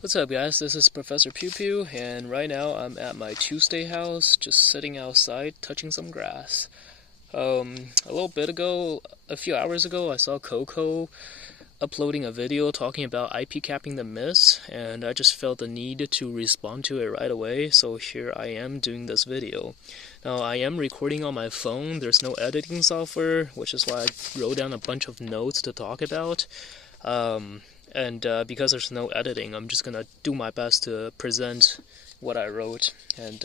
What's up, guys? This is Professor Pew Pew, and right now I'm at my Tuesday house, just sitting outside, touching some grass. A little bit ago, a few hours ago, I saw Coco uploading a video talking about IP capping the miss, and I just felt the need to respond to it right away, so here I am doing this video. Now, I am recording on my phone, there's no editing software, which is why I wrote down a bunch of notes to talk about. And because there's no editing, I'm just gonna do my best to present what I wrote, and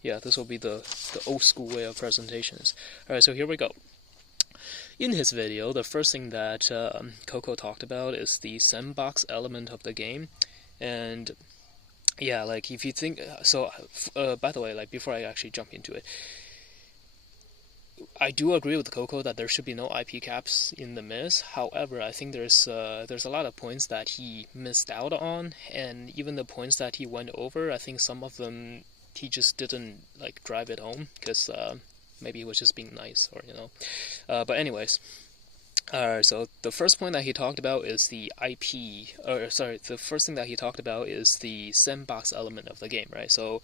yeah, this will be the old school way of presentations. Alright, so here we go. In his video, the first thing that Coco talked about is the sandbox element of the game, and yeah, like if you think, by the way, like before I actually jump into it, I do agree with Coco that there should be no IP caps in the miss. However, I think there's a lot of points that he missed out on, and even the points that he went over, I think some of them he just didn't like drive it home because maybe he was just being nice, or you know. But anyways, so the first point that he talked about is the the first thing that he talked about is the sandbox element of the game, right? So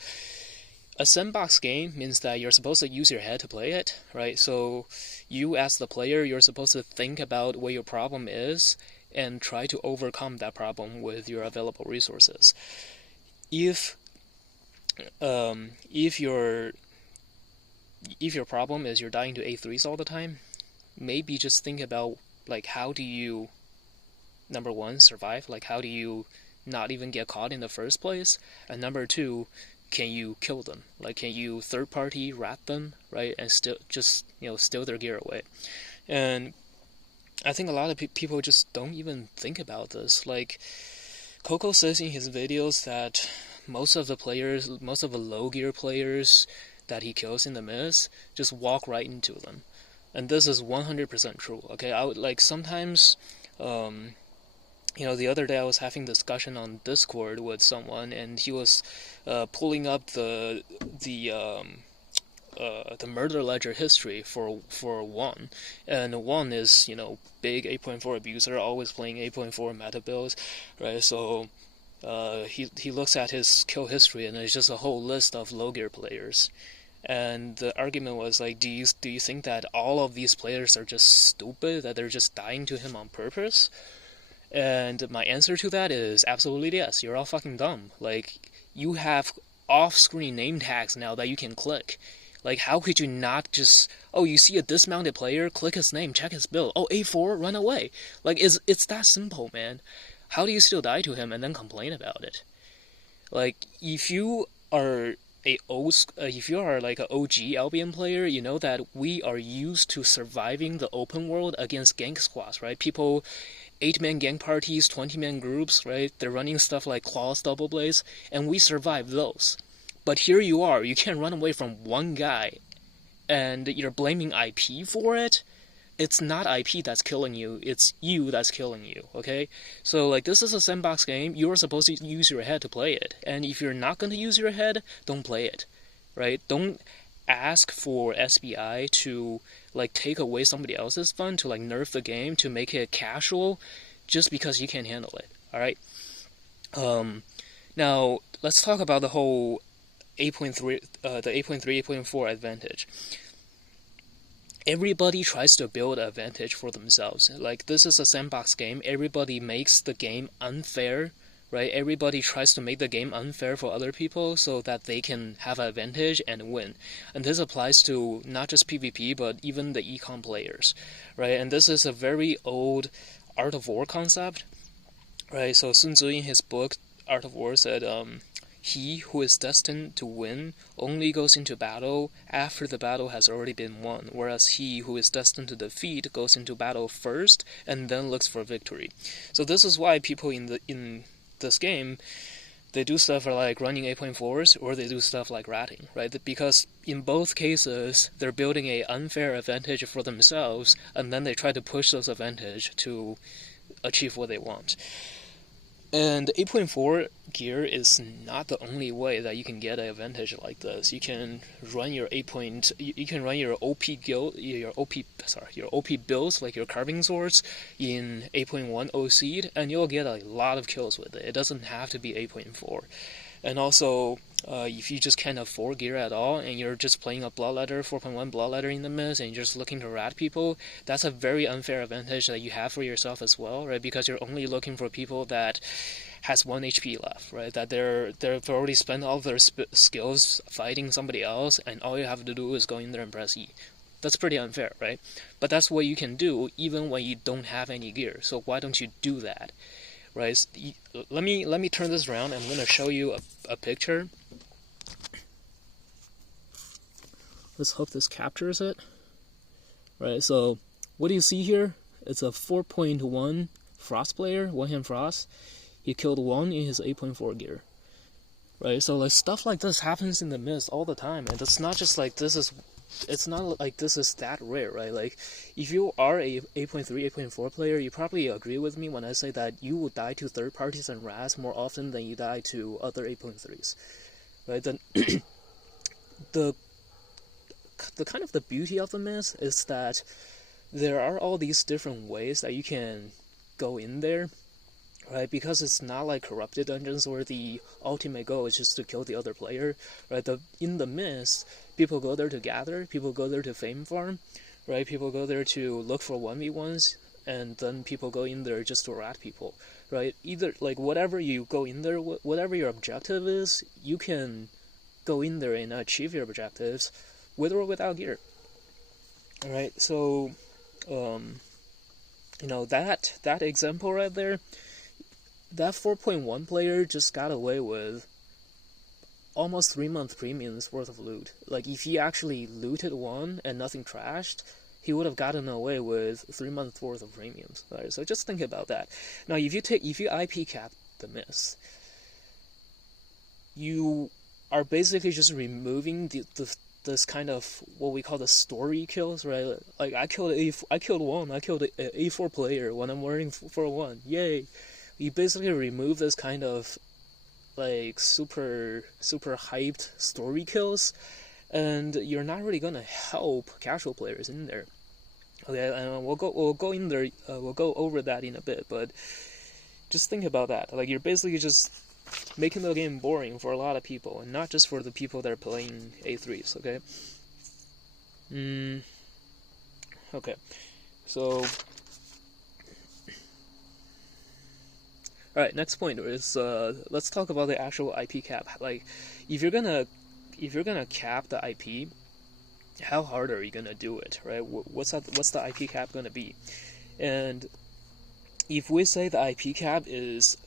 a sandbox game means that you're supposed to use your head to play it, right? So you as the player, you're supposed to think about what your problem is and try to overcome that problem with your available resources. If your problem is you're dying to A3s all the time, maybe just think about like how do you, number one, survive? Like how do you not even get caught in the first place? And number two, can you kill them? Like, can you third-party rat them, right? And still just, steal their gear away. And I think a lot of people just don't even think about this. Like, Coco says in his videos that most of the low gear players that he kills in the miss just walk right into them. And this is 100% true, okay? I would, like, sometimes, the other day I was having discussion on Discord with someone, and he was pulling up the murder ledger history for one, and one is big 8.4 abuser, always playing 8.4 meta builds, right? So he looks at his kill history, and there's just a whole list of low gear players. And the argument was like, do you think that all of these players are just stupid, that they're just dying to him on purpose? And my answer to that is absolutely yes. You're all fucking dumb. Like, you have off-screen name tags now that you can click. Like, how could you not just, you see a dismounted player, click his name, check his build, A4, run away. Like, it's that simple, man. How do you still die to him and then complain about it? Like, if you are like an OG Albion player, you know that we are used to surviving the open world against gank squads, right? People 8-man gang parties, 20-man groups, right? They're running stuff like Claws, Double Blaze, and we survive those. But here you are, you can't run away from one guy, and you're blaming IP for it? It's not IP that's killing you, it's you that's killing you, okay? So, like, this is a sandbox game, you're supposed to use your head to play it, and if you're not going to use your head, don't play it, right? Don't ask for SBI to like take away somebody else's fun, to like nerf the game, to make it casual, just because you can't handle it. All right. Now let's talk about the whole 8.3, the 8.3, 8.4 advantage. Everybody tries to build an advantage for themselves. Like, this is a sandbox game. Everybody makes the game unfair, right? Everybody tries to make the game unfair for other people so that they can have an advantage and win. And this applies to not just PvP, but even the econ players, right? And this is a very old Art of War concept, right? So Sun Tzu in his book Art of War said, he who is destined to win only goes into battle after the battle has already been won, whereas he who is destined to defeat goes into battle first and then looks for victory. So this is why people in this game, they do stuff like running 8.4s, or they do stuff like ratting, right? Because in both cases, they're building an unfair advantage for themselves, and then they try to push those advantage to achieve what they want. And 8.4 gear is not the only way that you can get an advantage like this. You can run your you can run your OP your OP builds like your carving swords in 8.1 OC, and you'll get a lot of kills with it. It doesn't have to be 8.4. And also, if you just can't afford gear at all and you're just playing a Bloodletter 4.1 Bloodletter in the mist and you're just looking to rat people, that's a very unfair advantage that you have for yourself as well, right? Because you're only looking for people that has 1 HP left, right? That they've already spent all their skills fighting somebody else, and all you have to do is go in there and press E. That's pretty unfair, right? But that's what you can do even when you don't have any gear. So why don't you do that? Right? Let me turn this around. I'm going to show you a picture. Let's hope this captures it. Right, so what do you see here? It's a 4.1 Frost player, one-hand Frost. He killed one in his 8.4 gear. Right, so like stuff like this happens in the mist all the time, and it's not just like it's not like this is that rare, right? Like, if you are a 8.3, 8.4 player, you probably agree with me when I say that you will die to third parties and rats more often than you die to other 8.3s, right? Then the kind of the beauty of the mist is that there are all these different ways that you can go in there, right? Because it's not like corrupted dungeons where the ultimate goal is just to kill the other player, right? In the mist, people go there to gather, people go there to fame farm, right? People go there to look for 1v1s, and then people go in there just to rat people, right? Either, like, whatever you go in there, whatever your objective is, you can go in there and achieve your objectives with or without gear. Alright, so, that example right there, that 4.1 player just got away with almost 3-month premiums worth of loot. Like, if he actually looted one and nothing trashed, he would have gotten away with 3 months worth of premiums. Right? So just think about that. Now, if you IP cap the mist, you are basically just removing this kind of what we call the story kills, right? Like, I killed an A4 player when I'm wearing 4-1. Yay! You basically remove this kind of like super hyped story kills, and you're not really gonna help casual players in there. Okay, and we'll go in there. We'll go over that in a bit, but just think about that. Like, you're basically just making the game boring for a lot of people, and not just for the people that are playing A3s. Okay. Okay. So, all right. Next point is let's talk about the actual IP cap. Like, if you're gonna cap the IP, how hard are you gonna do it, right? What's the IP cap gonna be? And if we say the IP cap is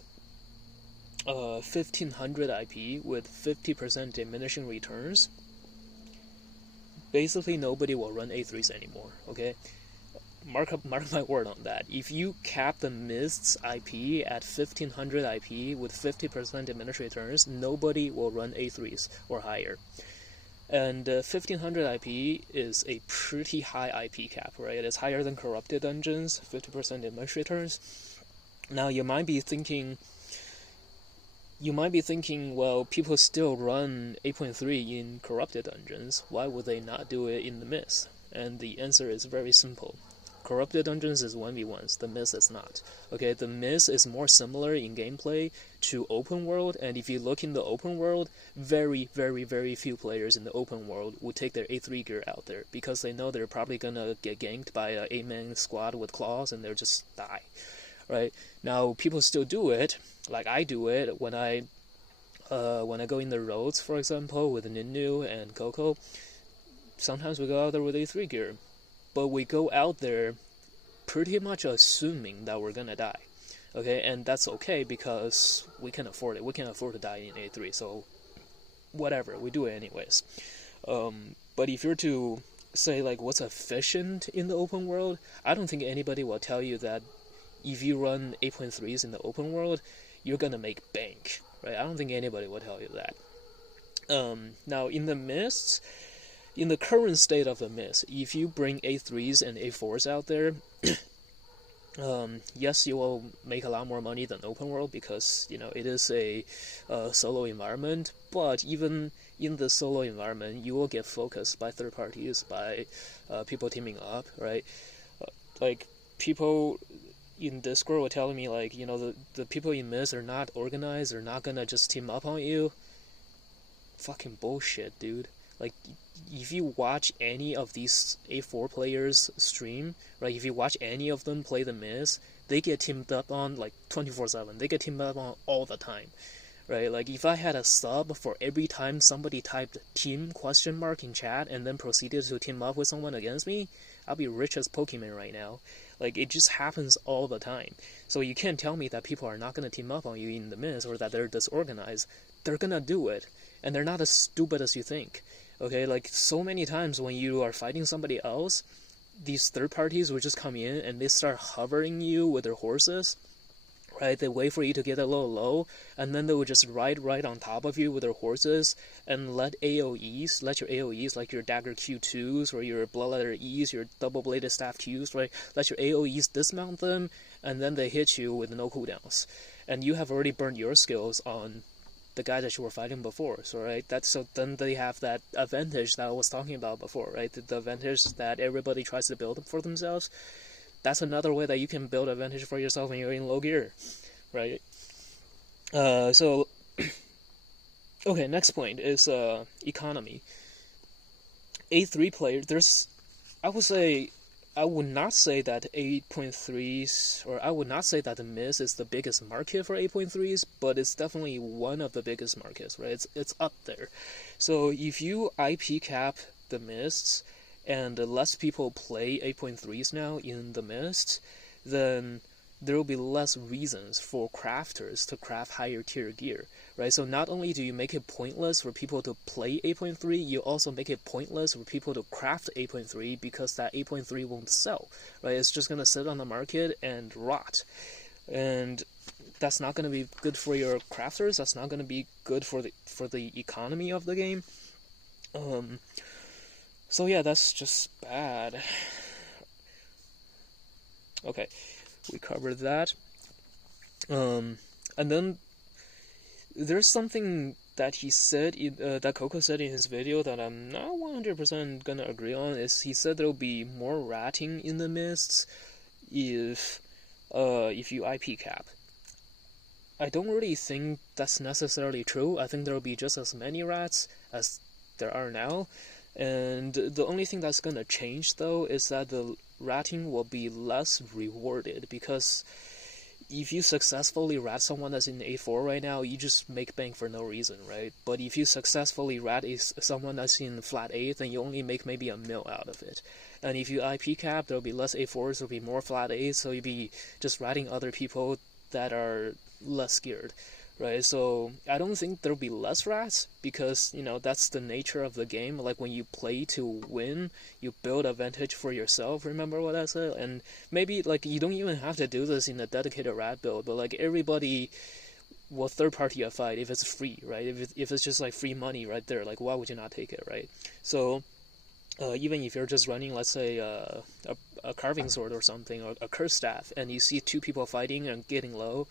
1500 IP with 50% diminishing returns, basically nobody will run A3s anymore. Okay, mark my word on that. If you cap the mist's IP at 1500 IP with 50% diminished returns, nobody will run A3s or higher. And 1500 IP is a pretty high IP cap, right? It's higher than corrupted dungeons, 50% diminished returns. Now you might be thinking, well, people still run 8.3 in corrupted dungeons. Why would they not do it in the mist? And the answer is very simple. Corrupted dungeons is 1v1s, the mist is not. Okay, the mist is more similar in gameplay to open world, and if you look in the open world, very, very, very few players in the open world would take their A3 gear out there, because they know they're probably gonna get ganked by an 8-man squad with claws, and they'll just die. Right? Now, people still do it, like I do it, when I go in the roads, for example, with Ninu and Coco. Sometimes we go out there with A3 gear, but we go out there pretty much assuming that we're gonna die. Okay, and that's okay because we can afford it. We can afford to die in A3, so whatever, we do it anyways. But if you're to say, like, what's efficient in the open world, I don't think anybody will tell you that if you run 8.3s in the open world, you're gonna make bank, right? I don't think anybody will tell you that. Now, in the mists, in the current state of the mist, if you bring A3s and A4s out there, Yes, you will make a lot more money than open world because it is a solo environment. But even in the solo environment, you will get focused by third parties, by people teaming up, right? Like people in Discord were telling me like the people in Miz are not organized. They're not gonna just team up on you. Fucking bullshit, dude. Like, if you watch any of these A4 players stream, right? If you watch any of them play the Miz, they get teamed up on like 24/7. They get teamed up on all the time, right? Like, if I had a sub for every time somebody typed team question mark in chat and then proceeded to team up with someone against me, I'll be rich as Pokemon right now. Like, it just happens all the time. So you can't tell me that people are not gonna team up on you in the Miz or that they're disorganized. They're gonna do it, and they're not as stupid as you think. Okay, like so many times when you are fighting somebody else, these third parties will just come in and they start hovering you with their horses, right? They wait for you to get a little low, and then they will just ride right on top of you with their horses and let your AoEs, like your dagger Q2s or your bloodletter Es, your double-bladed staff Qs, right? Let your AoEs dismount them, and then they hit you with no cooldowns. And you have already burned your skills on the guy that you were fighting before. So so then they have that advantage that I was talking about before, right? The advantage that everybody tries to build for themselves. That's another way that you can build advantage for yourself when you're in low gear, right? So okay, next point is economy. A3 player, I would not say that 8.3s, or I would not say that the Miz is the biggest market for 8.3s, but it's definitely one of the biggest markets, right? It's up there. So if you IP cap the Mists and less people play 8.3s now in the Mist, then there will be less reasons for crafters to craft higher tier gear, right? So not only do you make it pointless for people to play 8.3, you also make it pointless for people to craft 8.3 because that 8.3 won't sell, right? It's just gonna sit on the market and rot, and that's not gonna be good for your crafters. That's not gonna be good for the economy of the game. So yeah, that's just bad. Okay, we covered that. And then there's something that he said that Coco said in his video that I'm not 100% gonna agree on. Is he said there'll be more ratting in the mists if you IP cap. I don't really think that's necessarily true. I think there'll be just as many rats as there are now, and the only thing that's gonna change though is that the ratting will be less rewarded, because if you successfully rat someone that's in A4 right now, you just make bank for no reason, right? But if you successfully rat someone that's in flat A, then you only make maybe a mil out of it. And if you IP cap, there'll be less A4s, there'll be more flat A's, so you'll be just ratting other people that are less geared, right? So I don't think there'll be less rats, because that's the nature of the game. Like when you play to win, you build advantage for yourself. Remember what I said? And maybe like you don't even have to do this in a dedicated rat build, but like everybody will third party a fight if it's free, right? If it's just like free money right there, like why would you not take it, right? So even if you're just running, let's say a carving sword or something, or a curse staff, and you see two people fighting and getting low,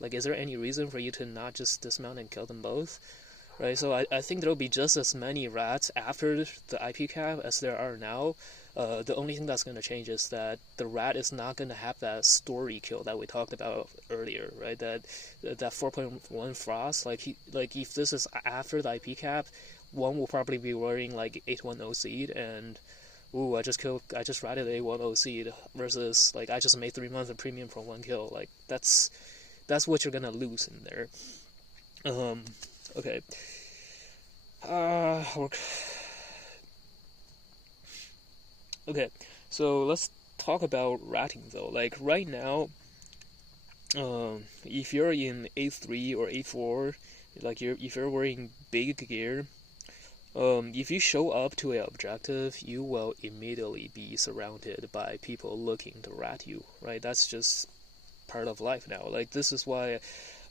like, is there any reason for you to not just dismount and kill them both? Right, so I think there'll be just as many rats after the IP cap as there are now. The only thing that's going to change is that the rat is not going to have that story kill that we talked about earlier, right? That 4.1 frost, like if this is after the IP cap, one will probably be wearing like 810 seed, and ooh, I just ratted 810 seed, versus like I just made 3 months of premium for one kill. Like that's what you're gonna lose in there. Okay. Okay, so let's talk about ratting though. Like right now, if you're in A3 or A4, like if you're wearing big gear, if you show up to an objective, you will immediately be surrounded by people looking to rat you, right? That's just part of life now. Like this is why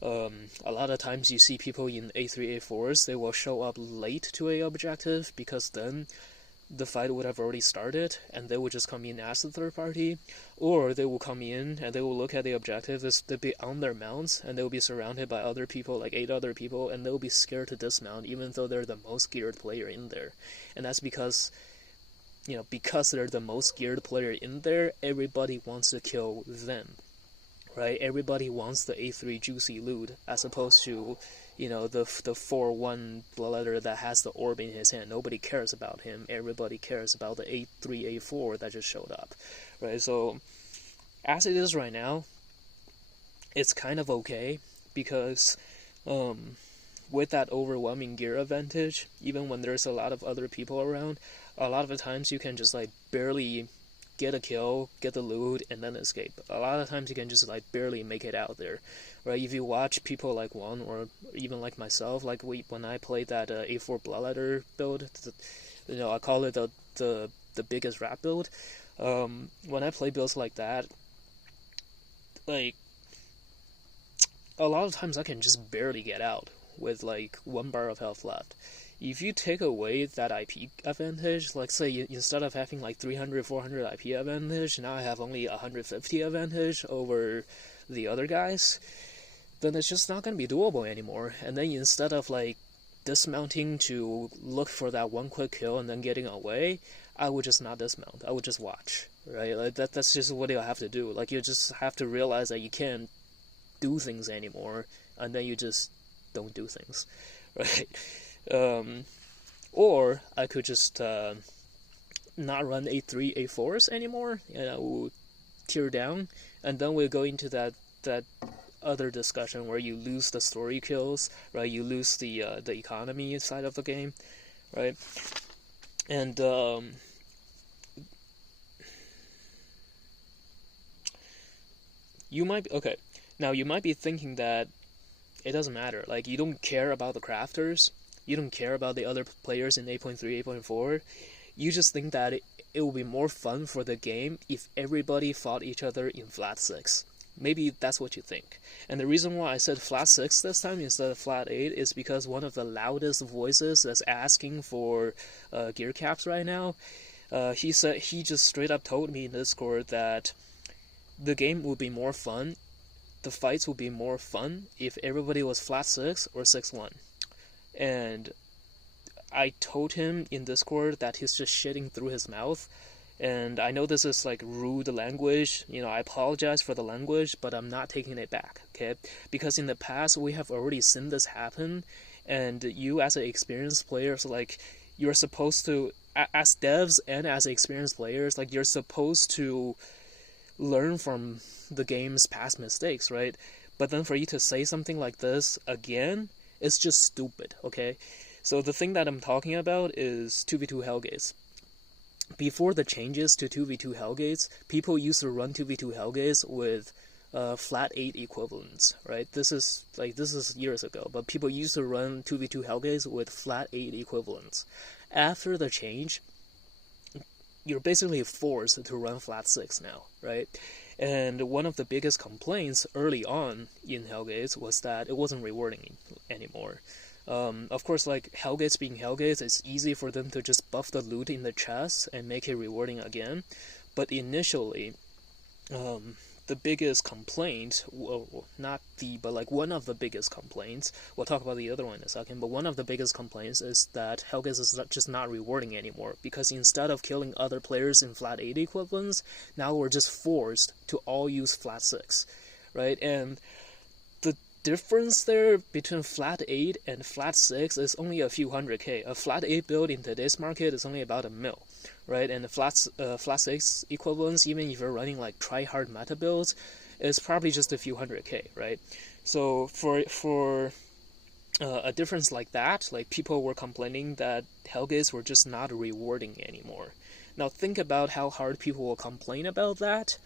a lot of times you see people in A3, A4s, they will show up late to a objective, because then the fight would have already started and they would just come in as the third party, or they will come in and they will look at the objective, they'll be on their mounts and they'll be surrounded by other people, like 8 other people, and they'll be scared to dismount even though they're the most geared player in there. And that's because they're the most geared player in there, everybody wants to kill them, right? Everybody wants the A3 juicy loot as opposed to the 4-1 bloodletter that has the orb in his hand. Nobody cares about him. Everybody cares about the A3, A4 that just showed up, right? So as it is right now, it's kind of okay because with that overwhelming gear advantage, even when there's a lot of other people around, a lot of the times you can just like barely get a kill, get the loot, and then escape. A lot of times you can just like barely make it out there, right? If you watch people like Juan or even like myself, like when I played that A4 Bloodletter build, I call it the biggest rat build. When I play builds like that, like a lot of times I can just barely get out with like 1 bar of health left. If you take away that IP advantage, like say instead of having like 300, 400 IP advantage, now I have only 150 advantage over the other guys, then it's just not going to be doable anymore. And then instead of like dismounting to look for that one quick kill and then getting away, I would just not dismount. I would just watch, right? Like that's just what you have to do. Like you just have to realize that you can't do things anymore, and then you just don't do things, right? Or I could just not run A3, A4s anymore, and I will tear down, and then we'll go into that other discussion where you lose the story kills, right? You lose the economy side of the game, right? And you might be thinking that it doesn't matter, like you don't care about the crafters. You don't care about the other players in 8.3, 8.4. You just think that it will be more fun for the game if everybody fought each other in flat 6. Maybe that's what you think. And the reason why I said flat 6 this time instead of flat 8 is because one of the loudest voices that's asking for gear caps right now, he just straight up told me in Discord that the game would be more fun, the fights would be more fun if everybody was flat 6 or 6-1. And I told him in Discord that he's just shitting through his mouth, and I know this is like rude language, I apologize for the language, but I'm not taking it back, okay? Because in the past we have already seen this happen, and you as an experienced player, so like you're supposed to, as devs and as experienced players, like you're supposed to learn from the game's past mistakes, right? But then for you to say something like this again, it's just stupid, okay? So the thing that I'm talking about is 2v2 Hellgates. Before the changes to 2v2 Hellgates, people used to run 2v2 Hellgates with flat 8 equivalents, right? This is years ago, but people used to run 2v2 Hellgates with flat 8 equivalents. After the change, you're basically forced to run flat 6 now, right? And one of the biggest complaints early on in Hellgates was that it wasn't rewarding anymore. Of course, like Hellgates being Hellgates, it's easy for them to just buff the loot in the chest and make it rewarding again. But initially, the biggest complaint, one of the biggest complaints, we'll talk about the other one in a second, but one of the biggest complaints is that Hellgates is just not rewarding anymore, because instead of killing other players in flat 8 equivalents, now we're just forced to all use flat 6, right? And the difference there between flat 8 and flat 6 is only a few 100k. A flat 8 build in today's market is only about $1 million. Right, and the flat 6 equivalents, even if you're running like try-hard meta builds, is probably just a few 100k, right? So for a difference like that, like people were complaining that Hellgates were just not rewarding anymore. Now think about how hard people will complain about that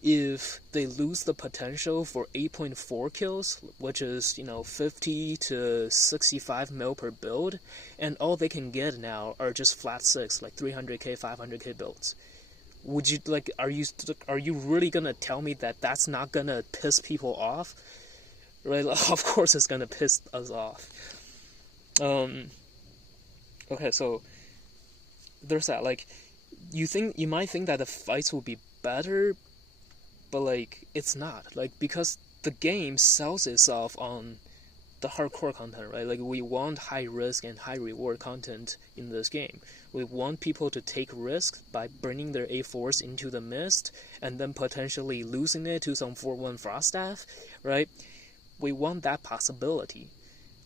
if they lose the potential for 8.4 kills, which is 50 to 65 mil per build, and all they can get now are just flat 6, like 300k, 500k builds. Would you are you really gonna tell me that that's not gonna piss people off? Right? Of course it's gonna piss us off. Okay, so there's that, like, you might think that the fights will be better, but like it's not, like, because the game sells itself on the hardcore content, right? Like, we want high risk and high reward content in this game. We want people to take risks by burning their A4s into the mist and then potentially losing it to some 4-1 Froststaff, right? We want that possibility.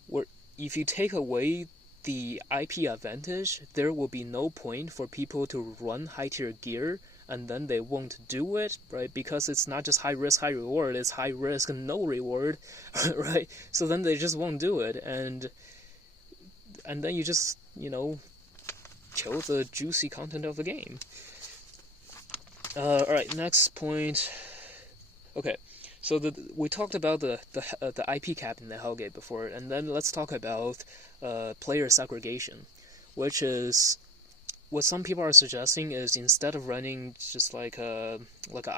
Where if you take away the IP advantage, there will be no point for people to run high tier gear, and then they won't do it, right? Because it's not just high risk, high reward, it's high risk and no reward, right? So then they just won't do it, and then you just, kill the juicy content of the game. Alright, next point. Okay, so we talked about the IP cap in the Hellgate before, and then let's talk about player segregation, which is what some people are suggesting is, instead of running just like a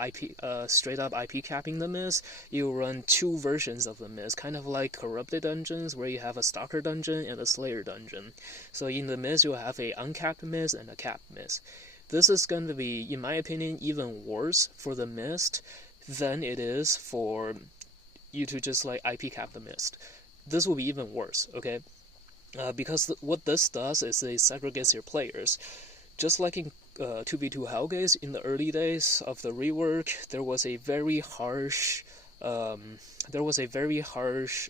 IP straight up IP capping the Mist, you run two versions of the Mist, kind of like corrupted dungeons where you have a stalker dungeon and a slayer dungeon. So in the Mist you'll have a uncapped Mist and a capped Mist. This is going to be, in my opinion, even worse for the Mist than it is for you to just like IP cap the Mist. This will be even worse, okay? Because what this does is it segregates your players. Just like in 2v2 Hellgates, in the early days of the rework, there was a very harsh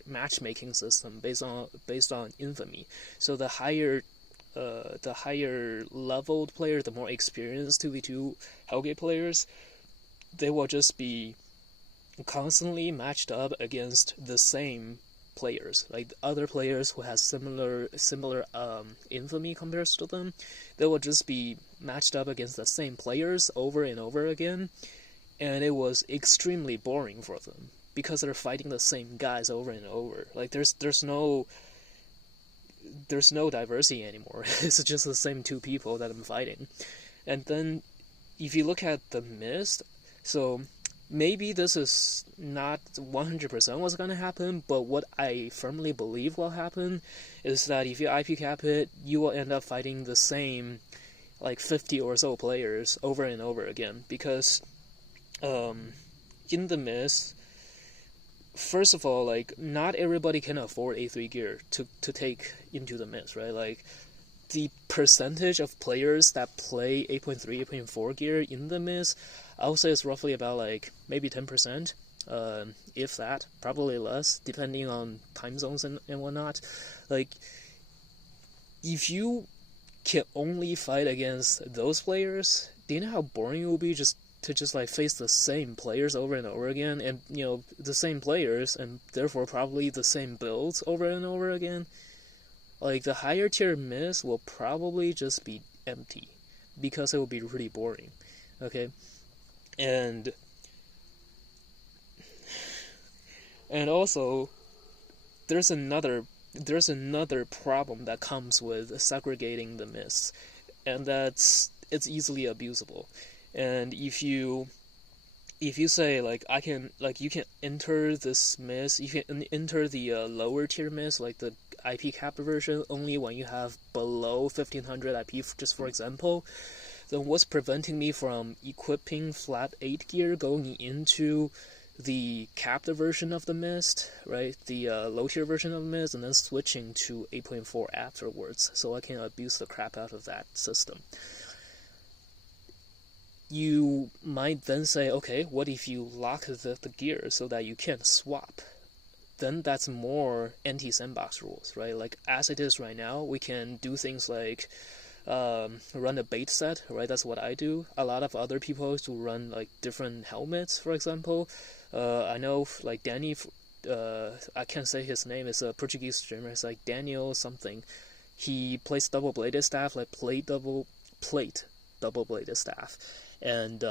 matchmaking system based on infamy. So the higher leveled players, the more experienced 2v2 Hellgate players, they will just be constantly matched up against the same players, like other players who has similar infamy compared to them. They will just be matched up against the same players over and over again, and it was extremely boring for them because they're fighting the same guys over and over. Like there's no diversity anymore. It's just the same two people that I'm fighting. And then if you look at the Mist, so maybe this is not 100% what's going to happen, but what I firmly believe will happen is that if you IP cap it, you will end up fighting the same like 50 or so players over and over again. Because in the Mist, first of all, like, not everybody can afford A3 gear to take into the Mist, right? Like, the percentage of players that play 8.3, 8.4 gear in the Mist, I would say it's roughly about like maybe 10%, if that, probably less, depending on time zones and whatnot. Like, if you can only fight against those players, do you know how boring it will be to like face the same players over and over again, and the same players, and therefore probably the same builds over and over again? Like, the higher tier Mist will probably just be empty because it will be really boring. Okay. And also there's another problem that comes with segregating the Mists, and it's easily abusable. And if you say like, you can enter this Mist, you can enter the lower tier Mist, like the IP cap version, only when you have below 1500 IP, just for example, then what's preventing me from equipping flat 8 gear going into the capped version of the Mist, right? The low tier version of the Mist, and then switching to 8.4 afterwards, so I can abuse the crap out of that system. You might then say, okay, what if you lock the gear so that you can't swap? Then that's more anti-sandbox rules, right? Like, as it is right now, we can do things like run a bait set, right? That's what I do. A lot of other people to run like different helmets, for example. I know like Danny, I can't say his name, it's a Portuguese streamer, it's like Daniel something. He plays double-bladed staff, like double bladed staff, and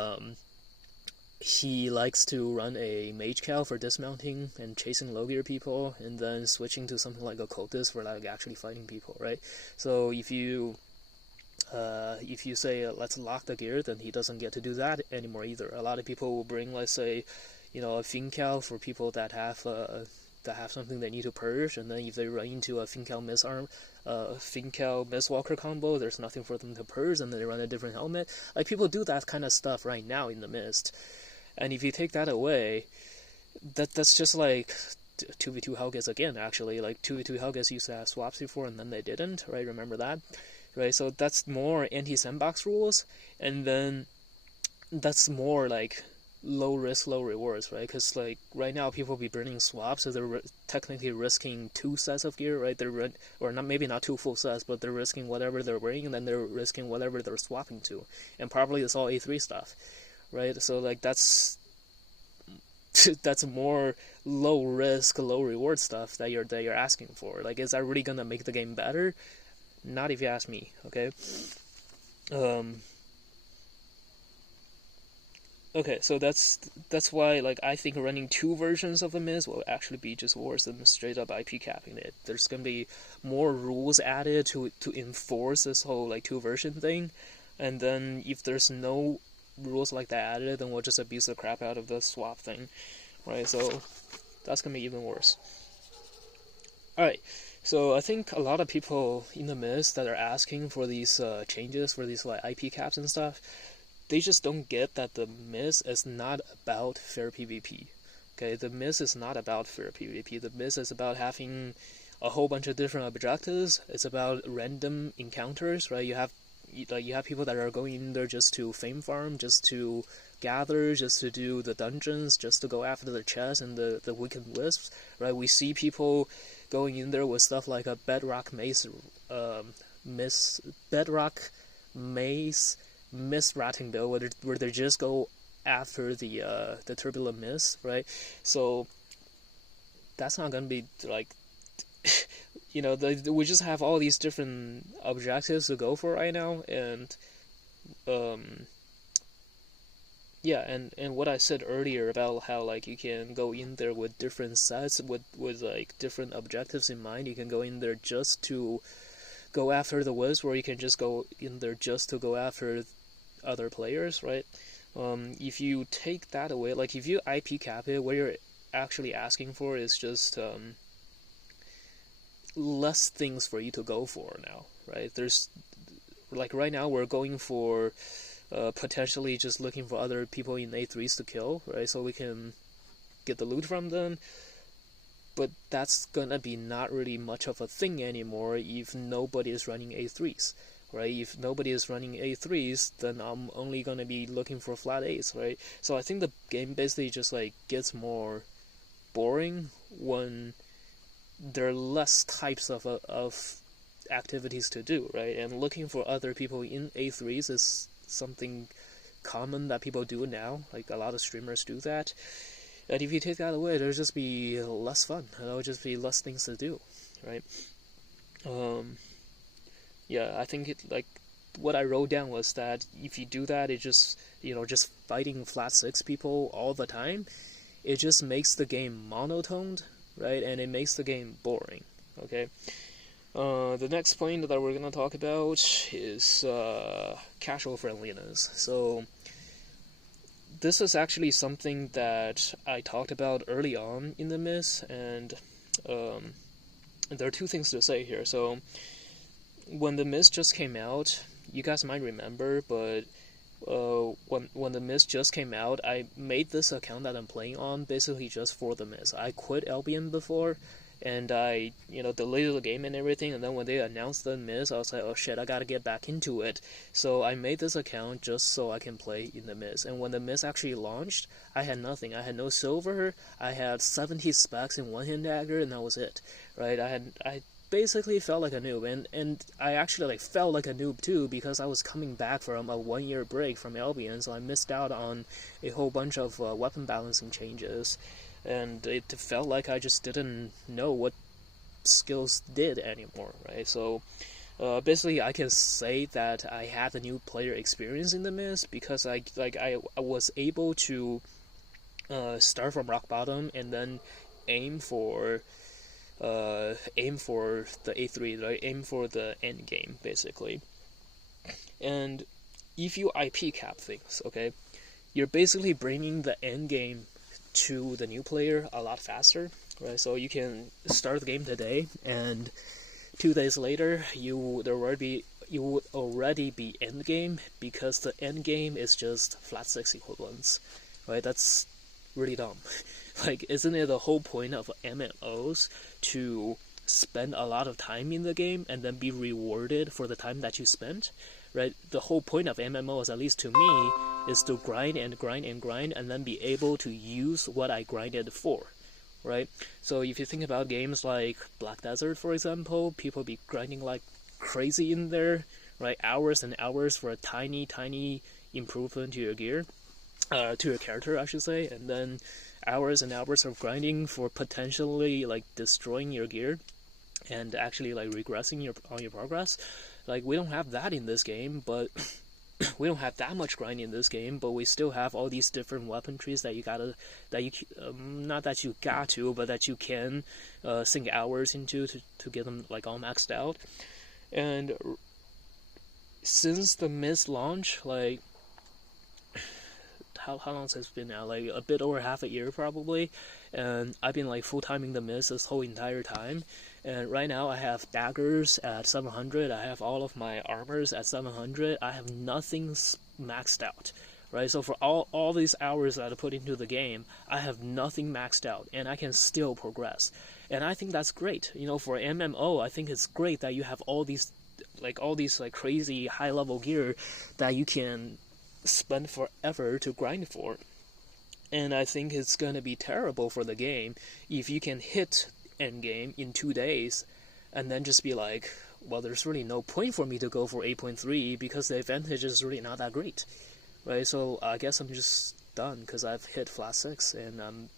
he likes to run a mage cal for dismounting and chasing low gear people, and then switching to something like a cultist for like actually fighting people, right? So if you say let's lock the gear, then he doesn't get to do that anymore either. A lot of people will bring, let's say, a fin cal for people that have that have something they need to purge, and then if they run into a Finkel Mistwalker combo, there's nothing for them to purge, and then they run a different helmet. Like, people do that kind of stuff right now in the Mist, and if you take that away, that's just like 2v2 Helgets again, actually. Like, 2v2 Helgets used to have swaps before, and then they didn't, right? Remember that? Right, so that's more anti-sandbox rules, and then that's more like low risk, low rewards, right? Because like right now people be burning swaps, so they're technically risking 2 sets of gear, right? Or not, maybe not 2 full sets, but they're risking whatever they're wearing, and then they're risking whatever they're swapping to, and probably it's all A3 stuff, right? So like that's more low risk, low reward stuff that you're asking for. Like, is that really gonna make the game better? Not if you ask me, okay? Okay, so that's why, like, I think running 2 versions of the Miz will actually be just worse than straight up IP capping it. There's gonna be more rules added to enforce this whole like 2 version thing, and then if there's no rules like that added, then we'll just abuse the crap out of the swap thing, right? So that's gonna be even worse. Alright, so I think a lot of people in the Miz that are asking for these changes, for these like IP caps and stuff, they just don't get that the Miz is not about fair PvP. Okay, the Miz is not about fair PvP. The Miz is about having a whole bunch of different objectives. It's about random encounters, right? You have people that are going in there just to fame farm, just to gather, just to do the dungeons, just to go after the chests and the wicked wisps, right? We see people going in there with stuff like a bedrock mace mist ratting build, where they just go after the turbulent mist, right? So that's not gonna be like we just have all these different objectives to go for right now, and and what I said earlier about how like you can go in there with different sets with like different objectives in mind. You can go in there just to go after the wisp, or you can just go in there just to go after other players, right? If you take that away, like if you IP cap it, what you're actually asking for is just less things for you to go for now, right? There's like right now we're going for potentially just looking for other people in A3s to kill, right? So we can get the loot from them, but that's gonna be not really much of a thing anymore if nobody is running A3s. Right? If nobody is running A3s, then I'm only gonna be looking for flat A's, right? So I think the game basically just like gets more boring when there are less types of activities to do, right? And looking for other people in A3s is something common that people do now. Like a lot of streamers do that. And if you take that away, there'll just be less fun. There'll just be less things to do, right? Yeah, I think like what I wrote down was that if you do that, it just just fighting flat 6 people all the time, it just makes the game monotoned, right? And it makes the game boring. Okay. The next point that we're gonna talk about is casual friendliness. So this is actually something that I talked about early on in the Miz, and there are 2 things to say here. So when the Miz just came out, you guys might remember, but when the Miz just came out, I made this account that I'm playing on basically just for the Miz. I quit Albion before, and I deleted the game and everything, and then when they announced the Miz, I was like, oh shit, I gotta get back into it. So I made this account just so I can play in the Miz. And when the Miz actually launched, I had nothing. I had no silver, I had 70 specs in one-hand dagger, and that was it, right? I basically felt like a noob, and I actually like felt like a noob too, because I was coming back from a 1-year break from Albion, so I missed out on a whole bunch of weapon balancing changes, and it felt like I just didn't know what skills did anymore, right? So basically I can say that I had a new player experience in the Miz, because I was able to start from rock bottom and then aim for the A3, right? Aim for the end game, basically. And if you IP cap things, okay, you're basically bringing the end game to the new player a lot faster, right? So you can start the game today, and 2 days later, you would already be end game, because the end game is just flat 6 equivalents, right? That's really dumb. Like, isn't it the whole point of MMOs to spend a lot of time in the game and then be rewarded for the time that you spent, right? The whole point of MMOs, at least to me, is to grind and grind and grind and then be able to use what I grinded for, right? So if you think about games like Black Desert, for example, people be grinding like crazy in there, right? Hours and hours for a tiny improvement to your gear, to your character, I should say, and then hours and hours of grinding for potentially like destroying your gear and actually like regressing on your progress. Like, we don't have that in this game, but we don't have that much grind in this game, but we still have all these different weapon trees that you not that you got to, but that you can sink hours into to get them like all maxed out. And since the Mist launch, like, how long has it been now? Like a bit over half a year probably, and I've been like full-timing the Mist this whole entire time. And right now I have daggers at 700, I have all of my armors at 700, I have nothing maxed out, right? So for all these hours that I put into the game, I have nothing maxed out, and I can still progress. And I think that's great. You know, for MMO, I think it's great that you have all these crazy high-level gear that you can spend forever to grind for. And I think it's gonna be terrible for the game if you can hit endgame in 2 days and then just be like, well, there's really no point for me to go for 8.3 because the advantage is really not that great, right? So I guess I'm just done because I've hit flat 6 and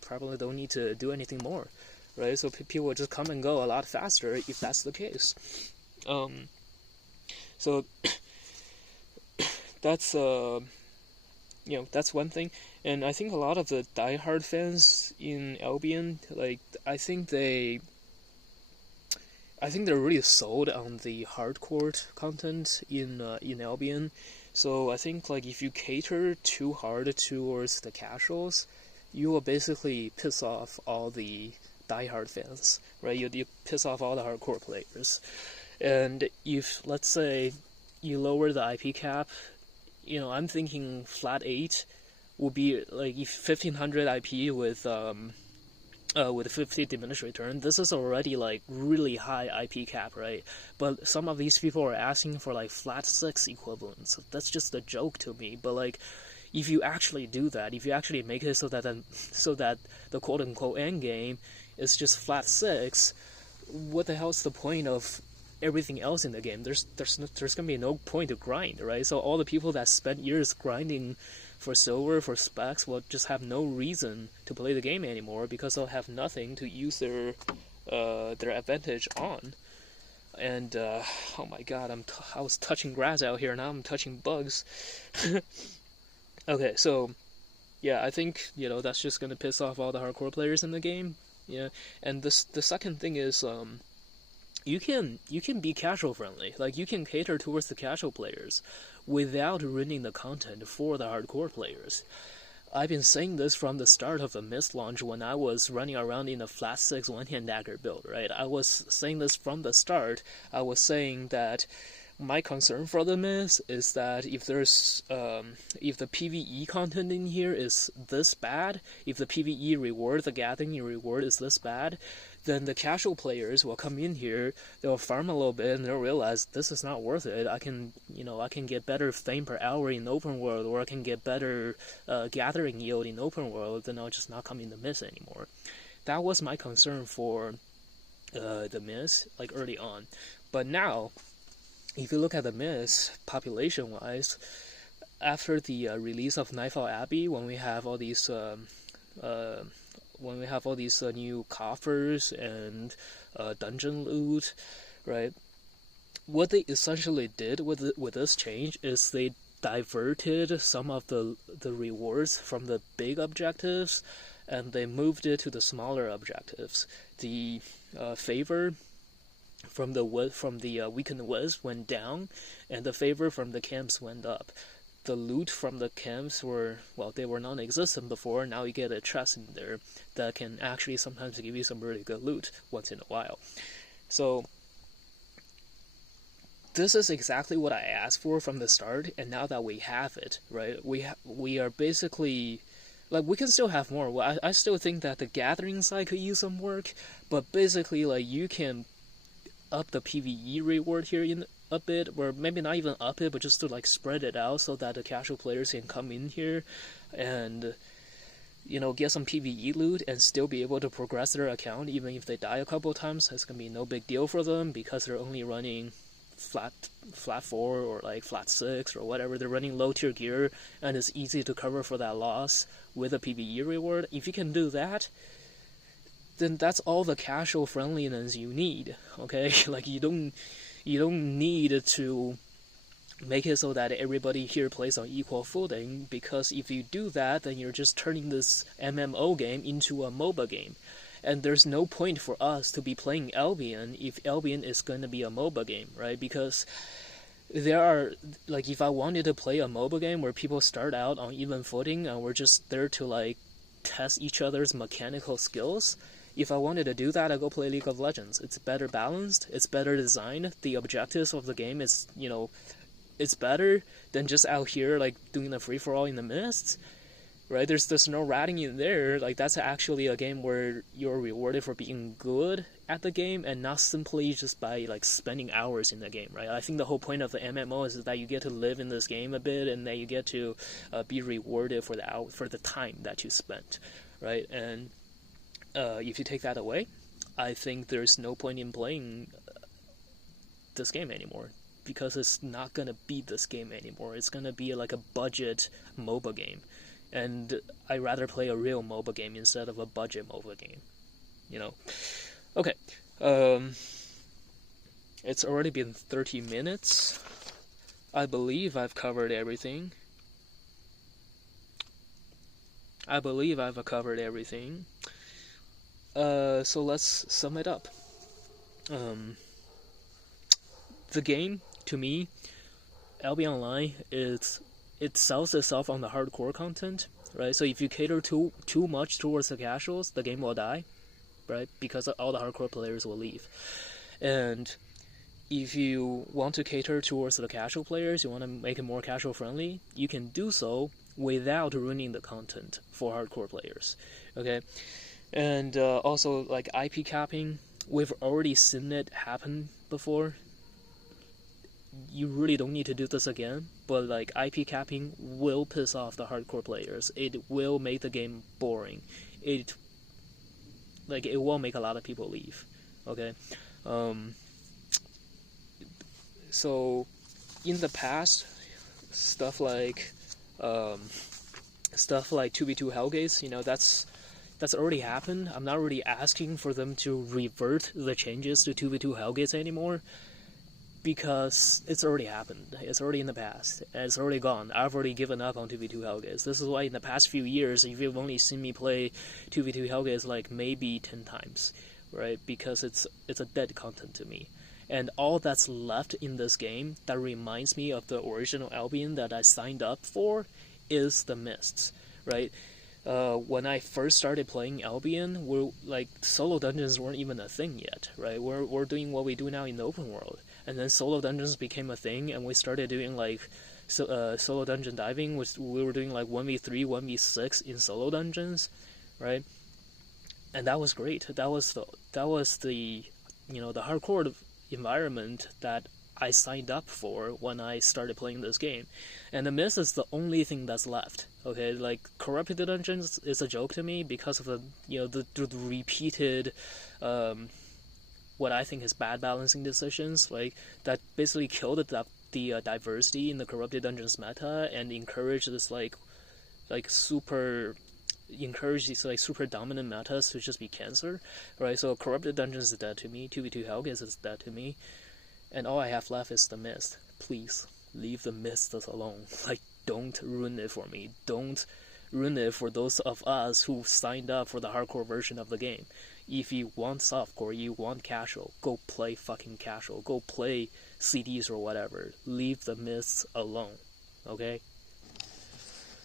probably don't need to do anything more, right? So people will just come and go a lot faster if that's the case. So that's that's one thing. And I think a lot of the diehard fans in Albion, like, I think they're really sold on the hardcore content in Albion. So I think, like, if you cater too hard towards the casuals, you will basically piss off all the diehard fans, right? You piss off all the hardcore players. And if, let's say, you lower the IP cap, I'm thinking flat 8 will be like, if 1500 IP with 50 diminished return, this is already like really high IP cap, right? But some of these people are asking for like flat 6 equivalents. That's just a joke to me. But like, if you actually do that, if you actually make it so that the quote unquote end game is just flat 6, what the hell's the point of everything else in the game? There's gonna be no point to grind, right? So all the people that spent years grinding for silver, for specs, will just have no reason to play the game anymore because they'll have nothing to use their advantage on. And oh my god, I was touching grass out here, now I'm touching bugs. Okay, so yeah, I think that's just gonna piss off all the hardcore players in the game. Yeah, and the second thing is you can be casual friendly. Like, you can cater towards the casual players without ruining the content for the hardcore players. I've been saying this from the start of the Mist launch when I was running around in a flat 6 one-hand dagger build, right? I was saying this from the start. I was saying that my concern for the Mist is that if there's if the PvE content in here is this bad, if the PvE reward, the gathering reward is this bad, then the casual players will come in here, they'll farm a little bit, and they'll realize this is not worth it. I can get better fame per hour in open world, or I can get better gathering yield in open world, then I'll just not come in the Mist anymore. That was my concern for the Mist, like, early on. But now, if you look at the Mist, population-wise, after the release of Nightfall Abbey, when we have all these new coffers and dungeon loot, right? What they essentially did with this change is they diverted some of the rewards from the big objectives, and they moved it to the smaller objectives. The favor from the weakened Wiz went down, and the favor from the camps went up. the loot from the camps were, well, they were non-existent before. Now you get a chest in there that can actually sometimes give you some really good loot once in a while. So this is exactly what I asked for from the start, and now that we have it, right, we are basically, like, we can still have more. Well, I still think that the gathering side could use some work, but basically, like, you can up the PvE reward here in a bit, or maybe not even up it, but just to like spread it out so that the casual players can come in here and, you know, get some PvE loot and still be able to progress their account even if they die a couple of times. It's gonna be no big deal for them because they're only running flat 4 or like flat 6 or whatever. They're running low tier gear and it's easy to cover for that loss with a PvE reward. If you can do that, then that's all the casual friendliness you need, okay? Like, you don't need to make it so that everybody here plays on equal footing, because if you do that, then you're just turning this MMO game into a MOBA game. And there's no point for us to be playing Albion if Albion is going to be a MOBA game, right? Because there are, like, if I wanted to play a MOBA game where people start out on even footing and we're just there to, like, test each other's mechanical skills, if I wanted to do that, I go play League of Legends. It's better balanced, it's better designed, the objectives of the game is, you know, it's better than just out here, like, doing a free-for-all in the mists, right? There's no ratting in there. Like, that's actually a game where you're rewarded for being good at the game and not simply just by, like, spending hours in the game, right? I think the whole point of the MMO is that you get to live in this game a bit and that you get to be rewarded for the time that you spent, right? And if you take that away, I think there's no point in playing this game anymore, because it's not gonna be this game anymore. It's gonna be like a budget MOBA game, and I'd rather play a real MOBA game instead of a budget MOBA game, you know? Okay, it's already been 30 minutes. I believe I've covered everything. So let's sum it up. The game, to me, Albion Online, it sells itself on the hardcore content, right? So if you cater too much towards the casuals, the game will die, right? Because all the hardcore players will leave. And if you want to cater towards the casual players, you want to make it more casual friendly, you can do so without ruining the content for hardcore players, okay? And also, like, IP capping, we've already seen it happen before. You really don't need to do this again, but, like, IP capping will piss off the hardcore players. It will make the game boring. It will make a lot of people leave, okay? So, in the past, stuff like 2v2 Hellgates, you know, that's already happened. I'm not really asking for them to revert the changes to 2v2 Hellgates anymore, because it's already happened. It's already in the past. And it's already gone. I've already given up on 2v2 Hellgates. This is why in the past few years, you've only seen me play 2v2 Hellgates like maybe 10 times, right? Because it's a dead content to me. And all that's left in this game that reminds me of the original Albion that I signed up for is the Mists, right? When I first started playing Albion, solo dungeons weren't even a thing yet, right? We're doing what we do now in the open world, and then solo dungeons became a thing, and we started doing solo dungeon diving, which we were doing like 1v3, 1v6 in solo dungeons, right? And that was great. That was the the hardcore environment that I signed up for when I started playing this game. And the Mist is the only thing that's left. Okay, like, Corrupted Dungeons is a joke to me because of the repeated what I think is bad balancing decisions, like, that basically killed the diversity in the Corrupted Dungeons meta and encouraged this super dominant metas to just be cancer, right? So Corrupted Dungeons is dead to me, 2v2 Hellgates is dead to me, and all I have left is the Mist. Please, leave the Mist alone. Like, don't ruin it for me. Don't ruin it for those of us who signed up for the hardcore version of the game. If you want softcore, you want casual, go play fucking casual. Go play CDs or whatever. Leave the Mists alone, okay?